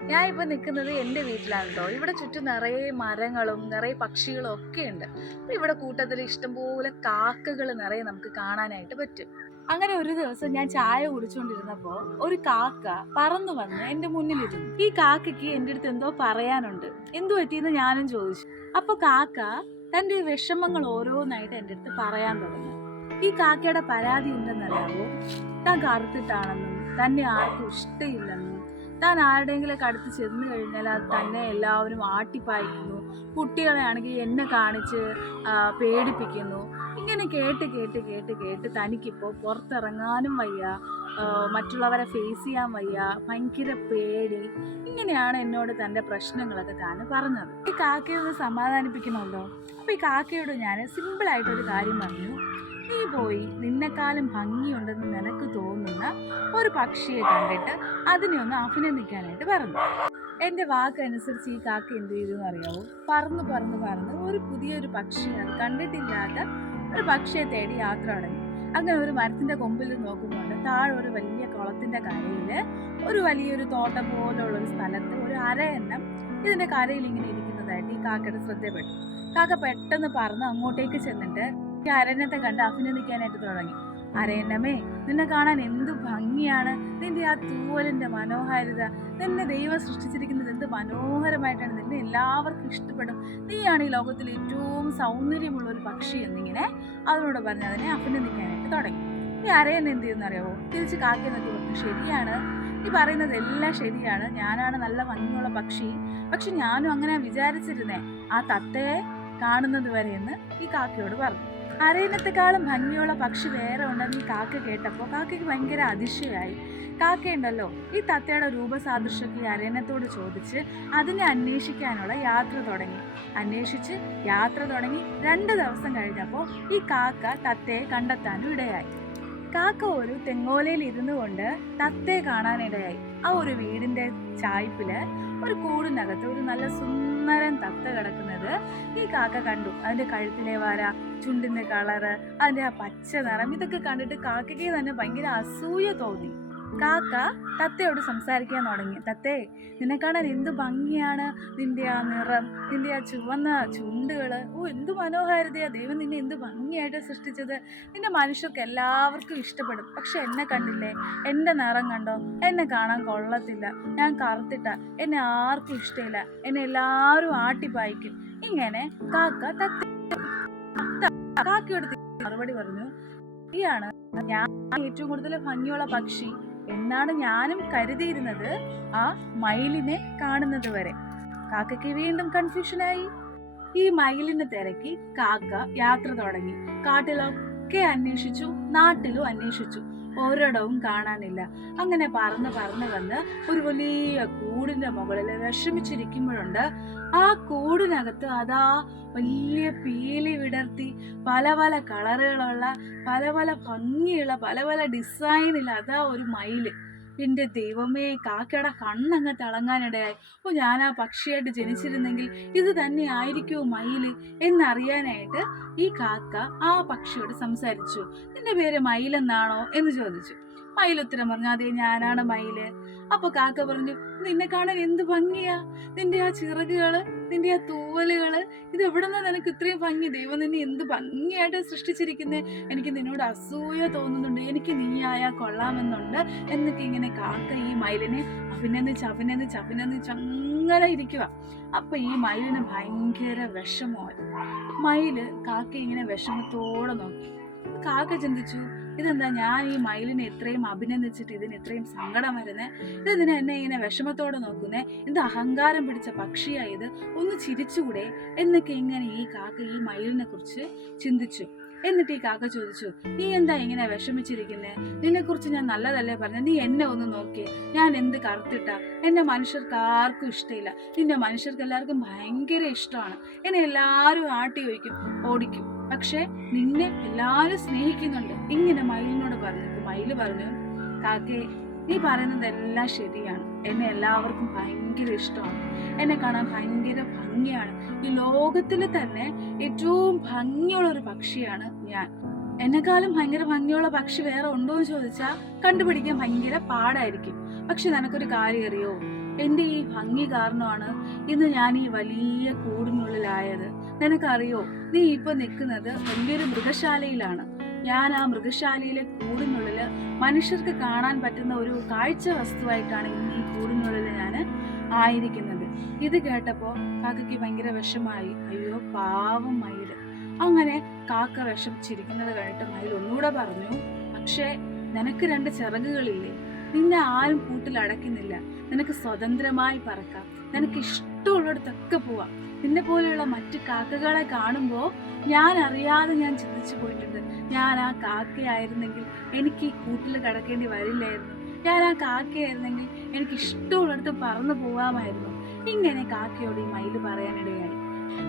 ഞാൻ ഇപ്പൊ നിൽക്കുന്നത് എൻ്റെ വീട്ടിലാണ് കേട്ടോ. ഇവിടെ ചുറ്റും നിറയെ മരങ്ങളും നിറയെ പക്ഷികളും ഒക്കെ ഉണ്ട്. ഇവിടെ കൂട്ടത്തിൽ ഇഷ്ടംപോലെ കാക്കകൾ നിറയെ നമുക്ക് കാണാനായിട്ട് പറ്റും. അങ്ങനെ ഒരു ദിവസം ഞാൻ ചായ കുടിച്ചുകൊണ്ടിരുന്നപ്പോ ഒരു കാക്ക പറന്നു വന്ന് എൻ്റെ മുന്നിലിരുന്നു. ഈ കാക്കയ്ക്ക് എൻ്റെ അടുത്ത് എന്തോ പറയാനുണ്ട്. എന്തു പറ്റിയെന്ന് ഞാനും ചോദിച്ചു. അപ്പൊ കാക്ക തന്റെ വിഷമങ്ങൾ ഓരോന്നായിട്ട് എൻ്റെ അടുത്ത് പറയാൻ തുടങ്ങി. ഈ കാക്കയുടെ പരാതി എന്തെന്നറിയാവോ? താൻ കറുത്തിട്ടാണെന്നും തന്നെ ആർക്കും ഇഷ്ടമില്ലെന്നും താൻ ആരുടെയെങ്കിലൊക്കെ അടുത്ത് ചെന്ന് കഴിഞ്ഞാൽ അത് തന്നെ എല്ലാവരും ആട്ടിപ്പായിക്കുന്നു, കുട്ടികളെ ആണെങ്കിൽ എന്നെ കാണിച്ച് പേടിപ്പിക്കുന്നു. ഇങ്ങനെ കേട്ട് കേട്ട് കേട്ട് കേട്ട് തനിക്കിപ്പോൾ പുറത്തിറങ്ങാനും വയ്യ, മറ്റുള്ളവരെ ഫേസ് ചെയ്യാൻ വയ്യ, ഭയങ്കര പേടി. ഇങ്ങനെയാണ് എന്നോട് തൻ്റെ പ്രശ്നങ്ങളൊക്കെ താൻ പറഞ്ഞത്. ഈ കാക്കയെ ഒന്ന് സമാധാനിപ്പിക്കണമല്ലോ. അപ്പോൾ ഈ കാക്കയോട് ഞാൻ സിമ്പിളായിട്ടൊരു കാര്യം പറഞ്ഞു. നീ പോയി നിന്നെക്കാളും ഭംഗിയുണ്ടെന്ന് നിനക്ക് തോന്നുന്ന ഒരു പക്ഷിയെ കണ്ടിട്ട് അതിനെ ഒന്ന് അഭിനന്ദിക്കാനായിട്ട് പറഞ്ഞു. എൻ്റെ വാക്കനുസരിച്ച് ഈ കാക്ക എന്ത് ചെയ്തു എന്നറിയാവോ? പറന്ന് പറന്ന് പറന്ന് ഒരു പുതിയൊരു പക്ഷി, അത് കണ്ടിട്ടില്ലാത്ത ഒരു പക്ഷിയെ തേടി യാത്ര തുടങ്ങി. അങ്ങനെ ഒരു മരത്തിന്റെ കൊമ്പിൽ നോക്കുമ്പോൾ താഴെ ഒരു വലിയ കുളത്തിന്റെ കരയിൽ ഒരു വലിയൊരു തോട്ടം പോലുള്ള ഒരു സ്ഥലത്ത് ഒരു അരയന്നം ഇതിന്റെ കരയിൽ ഇങ്ങനെ ഇരിക്കുന്നതായിട്ട് ഈ കാക്കയുടെ ശ്രദ്ധപ്പെട്ടു. കാക്ക പെട്ടെന്ന് പറന്ന് അങ്ങോട്ടേക്ക് ചെന്നിട്ട് ഈ അരയന്നത്തെ കണ്ട് അഭിനന്ദിക്കാനായിട്ട് തുടങ്ങി. അരയന്നമേ, നിന്നെ കാണാൻ എന്ത് ഭംഗിയാണ്, നിന്റെ ആ തൂവലിന്റെ മനോഹാരിത, നിന്നെ ദൈവം സൃഷ്ടിച്ചിരിക്കുന്നത് എന്ത് മനോഹരമായിട്ടാണ്, നിന്നെ എല്ലാവർക്കും ഇഷ്ടപ്പെടും, നീയാണ് ഈ ലോകത്തിൽ ഏറ്റവും സൗന്ദര്യമുള്ള ഒരു പക്ഷി എന്നിങ്ങനെ അതിനോട് പറഞ്ഞ് അതിനെ അഭിനന്ദിക്കാനായിട്ട് തുടങ്ങി. ഈ അരയൻ എന്ത് ചെയ്യുന്നറിയാവോ? തിരിച്ച് കാക്കയെ നോക്കി പറഞ്ഞു, ശരിയാണ്, ഈ പറയുന്നത് എല്ലാം ശരിയാണ്, ഞാനാണ് നല്ല ഭംഗിയുള്ള പക്ഷി. പക്ഷെ ഞാനും അങ്ങനെ വിചാരിച്ചിരുന്നേ ആ തത്തയെ കാണുന്നത് വരെ എന്ന് ഈ കാക്കയോട് പറഞ്ഞു. അരയന്നത്തെക്കാളും ഭംഗിയുള്ള പക്ഷി വേറെ ഉണ്ടെന്ന് ഈ കാക്ക കേട്ടപ്പോൾ കാക്കയ്ക്ക് ഭയങ്കര അതിശയമായി. കാക്കയുണ്ടല്ലോ ഈ തത്തയുടെ രൂപസാദൃശ്യത്തിൽ അരയന്നത്തോട് ചോദിച്ച് അതിനെ അന്വേഷിക്കാനുള്ള യാത്ര തുടങ്ങി. അന്വേഷിച്ച് യാത്ര തുടങ്ങി 2 ദിവസം കഴിഞ്ഞപ്പോൾ ഈ കാക്ക തത്തയെ കണ്ടെത്താനും ഇടയായി. കാക്ക ഒരു തെങ്ങോലയിൽ ഇരുന്നു കൊണ്ട് തത്തയെ കാണാനിടയായി. ആ ഒരു വീടിന്റെ ചായ്പില് ഒരു കൂടിനകത്ത് ഒരു നല്ല സുന്ദരൻ തത്ത കിടക്കുന്നത് ഈ കാക്ക കണ്ടു. അതിന്റെ കഴുത്തിലെ വര, ചുണ്ടിന്റെ കളറ്, അതിന്റെ ആ പച്ച നിറം, ഇതൊക്കെ കണ്ടിട്ട് കാക്കയ്ക്ക് തന്നെ ഭയങ്കര അസൂയ തോന്നി. കാക്ക തത്തയോട് സംസാരിക്കാൻ തുടങ്ങി. തത്തേ, നിന്നെ കാണാൻ എന്ത് ഭംഗിയാണ്, നിന്റെ ആ നിറം, നിന്റെ ആ ചുവന്ന ചുണ്ടുകള്, എന്ത് മനോഹാരിതയാ, ദൈവം നിന്നെ എന്ത് ഭംഗിയായിട്ട് സൃഷ്ടിച്ചത്, നിന്റെ മനുഷ്യർക്ക് എല്ലാവർക്കും ഇഷ്ടപ്പെടും. പക്ഷെ എന്നെ കണ്ടില്ലേ, എൻ്റെ നിറം കണ്ടോ, എന്നെ കാണാൻ കൊള്ളത്തില്ല, ഞാൻ കറുത്തിട്ട, എന്നെ ആർക്കും ഇഷ്ടമില്ല, എന്നെ എല്ലാവരും ആട്ടിപ്പായിക്കും. ഇങ്ങനെ കാക്ക കാക്കയോട് മറുപടി പറഞ്ഞു, ശരിയാണ്, ഞാൻ ഏറ്റവും കൂടുതൽ ഭംഗിയുള്ള പക്ഷി എന്നാണ് ഞാനും കരുതിയിരുന്നത് ആ മയിലിനെ കാണുന്നത് വരെ. കാക്കയ്ക്ക് വീണ്ടും കൺഫ്യൂഷനായി. ഈ മയിലിനെ തിരക്കി കാക്ക യാത്ര തുടങ്ങി. കാട്ടിലൊക്കെ അന്വേഷിച്ചു, നാട്ടിലും അന്വേഷിച്ചു, ഒരിടവും കാണാനില്ല. അങ്ങനെ പറന്ന് പറന്ന് വന്ന് ഒരു വലിയ കൂടിന്റെ മുകളിൽ വിഷമിച്ചിരിക്കുമ്പോഴുണ്ട് ആ കൂടിനകത്ത് അതാ വലിയ പീലി വിടർത്തി പല പല കളറുകളുള്ള, പല പല ഭംഗിയുള്ള, പല പല ഡിസൈനിൽ അതാ ഒരു മയില്. എൻ്റെ ദൈവമേ, കാക്കയുടെ കണ്ണങ്ങ് തിളങ്ങാനിടയായി. ഞാൻ ആ പക്ഷിയായിട്ട് ജനിച്ചിരുന്നെങ്കിൽ ഇത് തന്നെ ആയിരിക്കുമോ മയില് എന്നറിയാനായിട്ട് ഈ കാക്ക ആ പക്ഷിയോട് സംസാരിച്ചു. നിന്റെ പേര് മയിലെന്നാണോ എന്ന് ചോദിച്ചു. മയിൽ ഉത്തരം പറഞ്ഞു, അതെ, ഞാനാണ് മയില്. അപ്പൊ കാക്ക പറഞ്ഞു, നിന്നെ കാണാൻ എന്ത് ഭംഗിയാ, നിന്റെ ആ ചിറകുകള്, നിന്റെ ആ തൂവലുകള്, ഇത് എവിടെ നിന്നാ നിനക്ക് ഇത്രയും ഭംഗി, ദൈവം നിന്നെ എന്ത് ഭംഗിയായിട്ട് സൃഷ്ടിച്ചിരിക്കുന്നേ, എനിക്ക് നിന്നോട് അസൂയ തോന്നുന്നുണ്ട്, എനിക്ക് നീയായാ കൊള്ളാമെന്നുണ്ട് എന്നൊക്കെ ഇങ്ങനെ കാക്ക ഈ മയിലിനെ അഭിനന്ദിച്ച് അഭിനന്ദിച്ച് അഭിനന്ദിച്ച് അങ്ങനെ ഇരിക്കുക. അപ്പൊ ഈ മയിലിന് ഭയങ്കര വിഷമമായി. മയില് കാക്ക ഇങ്ങനെ വിഷമത്തോടെ നോക്കി. കാക്ക ചിന്തിച്ചു, ഇതെന്താ, ഞാൻ ഈ മയിലിനെ എത്രയും അഭിനന്ദിച്ചിട്ട് ഇതിന് ഇത്രയും സങ്കടം വരുന്നേ, ഇതെന്തിനാ എന്നെ ഇങ്ങനെ വിഷമത്തോടെ നോക്കുന്നേ, എന്ത് അഹങ്കാരം പിടിച്ച പക്ഷിയായത്, ഒന്ന് ചിരിച്ചുകൂടെ എന്നൊക്കെ ഇങ്ങനെ ഈ കാക്ക ഈ മയിലിനെ കുറിച്ച് ചിന്തിച്ചു. എന്നിട്ട് ഈ കാക്ക ചോദിച്ചു, നീ എന്താ ഇങ്ങനെ വിഷമിച്ചിരിക്കുന്നേ, നിന്നെ കുറിച്ച് ഞാൻ നല്ലതല്ലേ പറഞ്ഞ, നീ എന്നെ ഒന്ന് നോക്കിയേ, ഞാൻ എന്ത് കറുത്തിട്ടാ, എന്നെ മനുഷ്യർക്ക് ആർക്കും ഇഷ്ടമില്ല, നിന്നെ മനുഷ്യർക്ക് എല്ലാവർക്കും ഭയങ്കര ഇഷ്ടമാണ്, എന്നെ എല്ലാവരും ആട്ടി ഓടിക്കും, പക്ഷെ നിന്നെ എല്ലാവരും സ്നേഹിക്കുന്നുണ്ട്. ഇങ്ങനെ മയിലിനോട് പറഞ്ഞപ്പോൾ മയില് പറഞ്ഞു, കാക്കേ, നീ പറയുന്നതെല്ലാം ശരിയാണ്, എന്നെ എല്ലാവർക്കും ഭയങ്കര ഇഷ്ടമാണ്, എന്നെ കാണാൻ ഭയങ്കര ഭംഗിയാണ്, ഈ ലോകത്തിൽ തന്നെ ഏറ്റവും ഭംഗിയുള്ള ഒരു പക്ഷിയാണ് ഞാൻ. എന്നെക്കാളും ഭയങ്കര ഭംഗിയുള്ള പക്ഷി വേറെ ഉണ്ടോ എന്ന് ചോദിച്ചാൽ കണ്ടുപിടിക്കാൻ ഭയങ്കര പാടായിരിക്കും. പക്ഷെ നിനക്കൊരു കാര്യം അറിയോ, എൻ്റെ ഈ ഭംഗി കാരണമാണ് ഇന്ന് ഞാൻ ഈ വലിയ കൂടിനുള്ളിലായത്. നിനക്കറിയോ, നീ ഇപ്പൊ നിൽക്കുന്നത് വലിയൊരു മൃഗശാലയിലാണ്. ഞാൻ ആ മൃഗശാലയിലെ കൂടിനുള്ളിൽ മനുഷ്യർക്ക് കാണാൻ പറ്റുന്ന ഒരു കാഴ്ച വസ്തുവായിട്ടാണ് ഇന്ന് ഈ കൂടിനുള്ളിൽ ഞാൻ ആയിരിക്കുന്നത്. ഇത് കേട്ടപ്പോൾ കാക്കയ്ക്ക് ഭയങ്കര വിഷമായി. അയ്യോ പാവം മയിൽ. അങ്ങനെ കാക്ക വിഷമിച്ചിരിക്കുന്നത് കേട്ട് മയിൽ ഒന്നുകൂടെ പറഞ്ഞു, പക്ഷേ നിനക്ക് 2 ചിറകുകളില്ലേ? നിന്നെ ആരും കൂട്ടിൽ അടയ്ക്കുന്നില്ല. നിനക്ക് സ്വതന്ത്രമായി പറക്കാം. നിനക്ക് ഇഷ്ടമുള്ളിടത്തൊക്കെ പോവാം. നിന്നെ പോലെയുള്ള മറ്റു കാക്കകളെ കാണുമ്പോൾ ഞാൻ അറിയാതെ ഞാൻ ചിന്തിച്ചു പോയിട്ടുണ്ട്, ഞാൻ ആ കാക്കയായിരുന്നെങ്കിൽ എനിക്ക് ഈ കൂട്ടിൽ കിടക്കേണ്ടി വരില്ലായിരുന്നു. ഞാൻ ആ കാക്കയായിരുന്നെങ്കിൽ എനിക്ക് ഇഷ്ടമുള്ളിടത്ത് പറന്നു പോകാമായിരുന്നു. ഇങ്ങനെ കാക്കയോട് ഈ മയില് പറയാനിടയായി.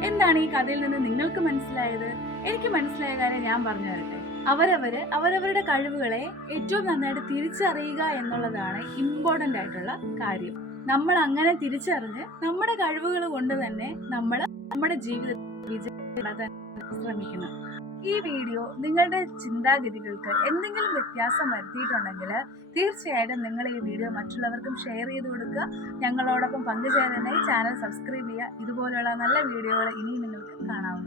എന്താണ് ഈ കഥയിൽ നിന്ന് നിങ്ങൾക്ക് മനസ്സിലായത്? എനിക്ക് മനസ്സിലായ കാര്യം ഞാൻ പറഞ്ഞു തരട്ടെ. അവരവരുടെ കഴിവുകളെ ഏറ്റവും നന്നായിട്ട് തിരിച്ചറിയുക എന്നുള്ളതാണ് ഇമ്പോർട്ടൻ്റ് ആയിട്ടുള്ള കാര്യം. നമ്മൾ അങ്ങനെ തിരിച്ചറിഞ്ഞ് നമ്മുടെ കഴിവുകൾ കൊണ്ട് തന്നെ നമ്മൾ നമ്മുടെ ജീവിതത്തിൽ വിജയിക്കാൻ ശ്രമിക്കണം. ഈ വീഡിയോ നിങ്ങളുടെ ചിന്താഗതികൾക്ക് എന്തെങ്കിലും വ്യത്യാസം വരുത്തിയിട്ടുണ്ടെങ്കിൽ തീർച്ചയായിട്ടും നിങ്ങൾ ഈ വീഡിയോ മറ്റുള്ളവർക്കും ഷെയർ ചെയ്ത് കൊടുക്കുക. ഞങ്ങളോടൊപ്പം പങ്കുചേരാനായി ചാനൽ സബ്സ്ക്രൈബ് ചെയ്യുക. ഇതുപോലുള്ള നല്ല വീഡിയോകൾ ഇനിയും നിങ്ങൾക്ക് കാണാവുന്നതാണ്.